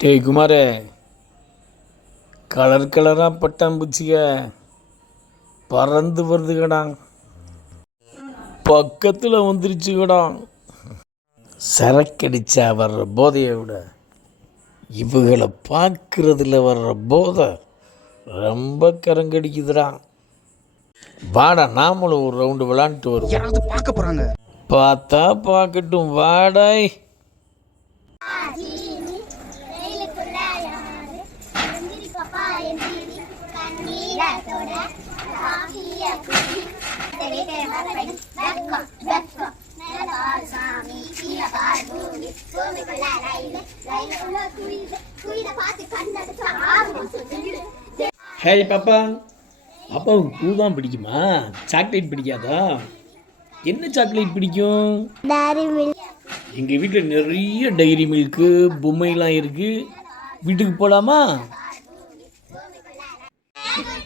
டேய் குமாரே கலர் கலராக பட்டாம்பூச்சிக பறந்து வருதுகடா. பக்கத்தில் வந்துருச்சுகடா. சரக்கடிச்சா வர்ற போதையை விட இவங்களை பார்க்கறதுல வர்ற போதை ரொம்ப கரங்கடிக்குதுடா. வாடா நாமளும் ஒரு ரவுண்டு விளாண்டுட்டு வருவோம். யாராவது பார்க்க போறாங்க. பார்த்தா பார்க்கட்டும் வாடாய் ஹே பாப்பா. அப்பாவுக்கு பூ தான் பிடிக்குமா? சாக்லேட் பிடிக்காதா? என்ன சாக்லேட் பிடிக்கும்? எங்கள் வீட்டில் நிறைய டைரி மில்க்கு பொம்மைலாம் இருக்குது வீட்டுக்கு போகலாமா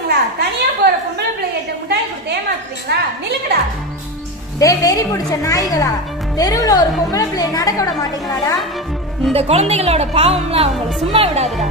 பசங்களா தனியா போற பொம்பளை பிள்ளைகிட்ட முட்டாய் கொடுத்து ஏமாத்துறீங்களா? நிலுங்கடா டே வெறி பிடிச்ச நாய்களா? தெருவுல ஒரு பொம்பளை பிள்ளைய நடக்க விட மாட்டீங்களாடா? இந்த குழந்தைகளோட பாவம்லாம் அவங்கள சும்மா விடாதுடா.